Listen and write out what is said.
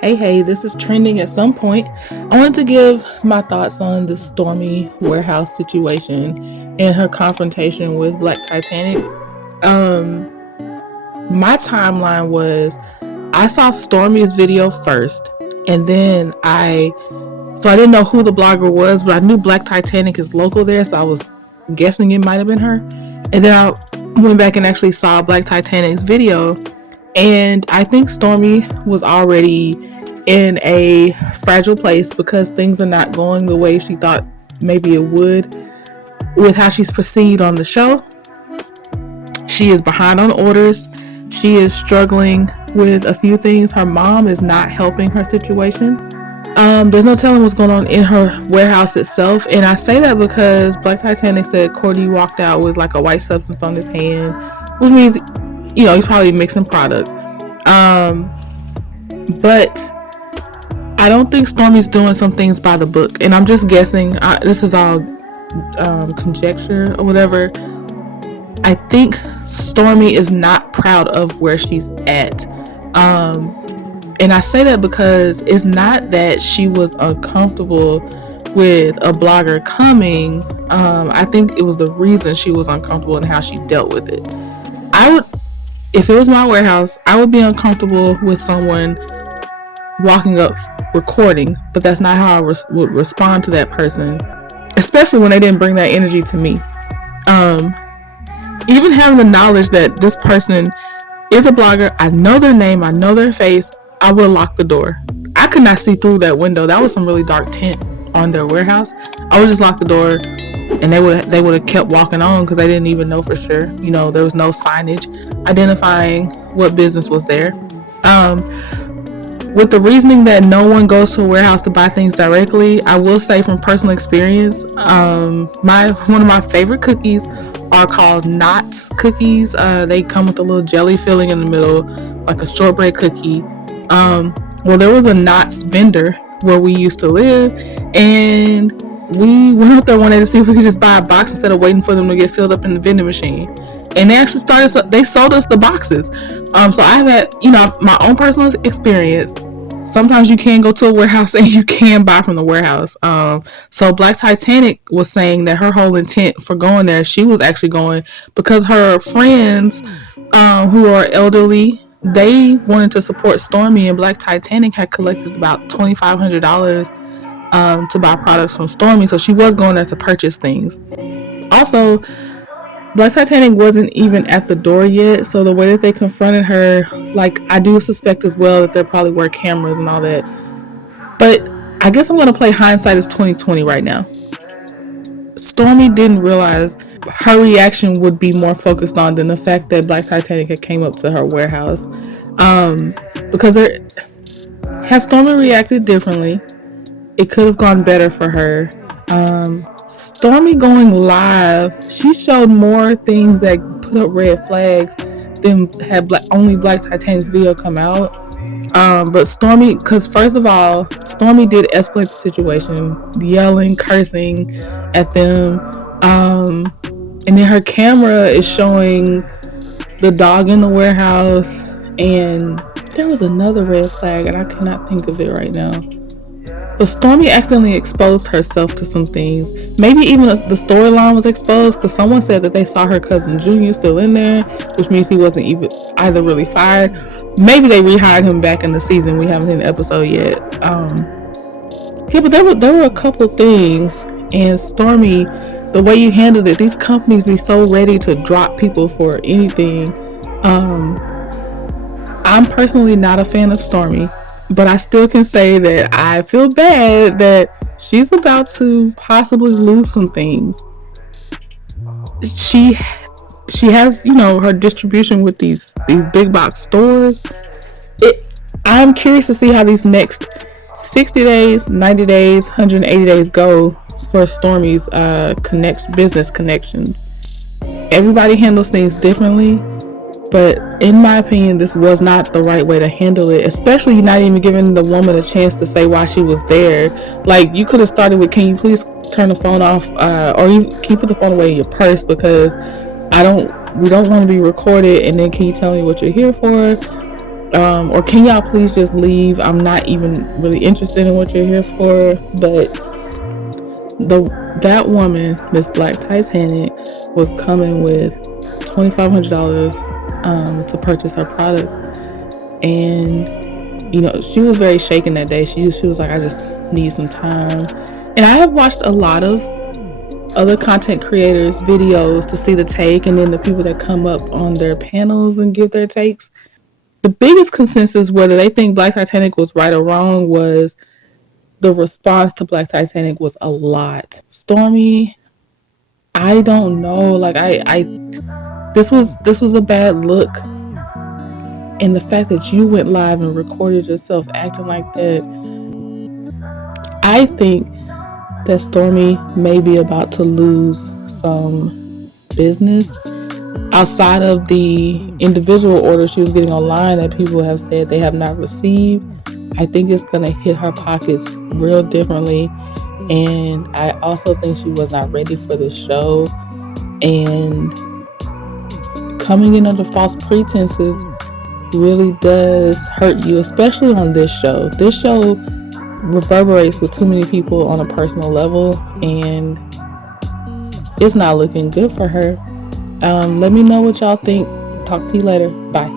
Hey, this is trending at some point. I wanted to give my thoughts on the Stormy warehouse situation and her confrontation with Black Titanic. Um, my timeline was I saw Stormy's video first, and then I didn't know who the blogger was, but I knew Black Titanic is local there, so I was guessing it might have been her. And then I went back and actually saw Black Titanic's video, and I think Stormy was already in a fragile place because things are not going the way she thought maybe it would with how she's proceeded on the show. She is behind on orders. She is struggling with a few things. Her mom is not helping her situation. There's no telling what's going on in her warehouse itself. And I say that because Black Titanic said Courtney walked out with like a white substance on his hand, which means, he's probably mixing products. But I don't think Stormy's doing some things by the book. And I'm just guessing. This is all conjecture or whatever. I think Stormy is not proud of where she's at. And I say that because it's not that she was uncomfortable with a blogger coming. I think it was the reason she was uncomfortable and how she dealt with it. If it was my warehouse, I would be uncomfortable with someone walking up recording, but that's not how I would respond to that person, especially when they didn't bring that energy to me. Even having the knowledge that this person is a blogger, I know their name, I know their face, I would have locked the door. I could not see through that window. That was some really dark tint on their warehouse. I would just lock the door, and they would have kept walking on because they didn't even know for sure. There was no signage identifying what business was there. With the reasoning that no one goes to a warehouse to buy things directly, I will say from personal experience, one of my favorite cookies are called Knots cookies. They come with a little jelly filling in the middle, like a shortbread cookie. Well, there was a Knots vendor where we used to live, and we went out there one day to see if we could just buy a box instead of waiting for them to get filled up in the vending machine. And they actually they sold us the boxes. So I've had, my own personal experience. Sometimes you can go to a warehouse and you can buy from the warehouse. So Black Titanic was saying that her whole intent for going there, she was actually going because her friends who are elderly, they wanted to support Stormy, and Black Titanic had collected about $2,500 to buy products from Stormy. So she was going there to purchase things. Also, Black Titanic wasn't even at the door yet, so the way that they confronted her, like, I do suspect as well that there probably were cameras and all that. But I guess I'm going to play hindsight as 2020 right now. Stormy didn't realize her reaction would be more focused on than the fact that Black Titanic had came up to her warehouse. Because had Stormy reacted differently, it could have gone better for her. Stormy going live, she showed more things that put up red flags than had only Black Titanic's video come out. But Stormy, because first of all, Stormy did escalate the situation, yelling, cursing at them. And then her camera is showing the dog in the warehouse. And there was another red flag, and I cannot think of it right now. But Stormy accidentally exposed herself to some things. Maybe even the storyline was exposed because someone said that they saw her cousin Junior still in there, which means he wasn't even either really fired. Maybe they rehired him back in the season. We haven't seen the episode yet. But there were a couple things. And Stormy, the way you handled it, these companies be so ready to drop people for anything. I'm personally not a fan of Stormy. But I still can say that I feel bad that she's about to possibly lose some things. She has, her distribution with these big box stores. I'm curious to see how these next 60 days, 90 days, 180 days go for Stormy's business connections. Everybody handles things differently. But in my opinion, this was not the right way to handle it, especially not even giving the woman a chance to say why she was there. Like, you could have started with, can you please turn the phone off, or you can you put the phone away in your purse because we don't want to be recorded, and then can you tell me what you're here for? Or can y'all please just leave? I'm not even really interested in what you're here for. But that woman, Miss Black Titanic, was coming with $2,500 to purchase her products, and she was very shaken that day. She was like, I just need some time. And I have watched a lot of other content creators' videos to see the take, and then the people that come up on their panels and give their takes. The biggest consensus, whether they think Black Titanic was right or wrong, was the response to Black Titanic was a lot. Stormi, I don't know. Like this was a bad look. And the fact that you went live and recorded yourself acting like that, I think that Stormi may be about to lose some business outside of the individual orders she was getting online that people have said they have not received. I think it's going to hit her pockets real differently. And I also think she was not ready for this show. And coming in under false pretenses really does hurt you, especially on this show. This show reverberates with too many people on a personal level, and it's not looking good for her. Let me know what y'all think. Talk to you later. Bye.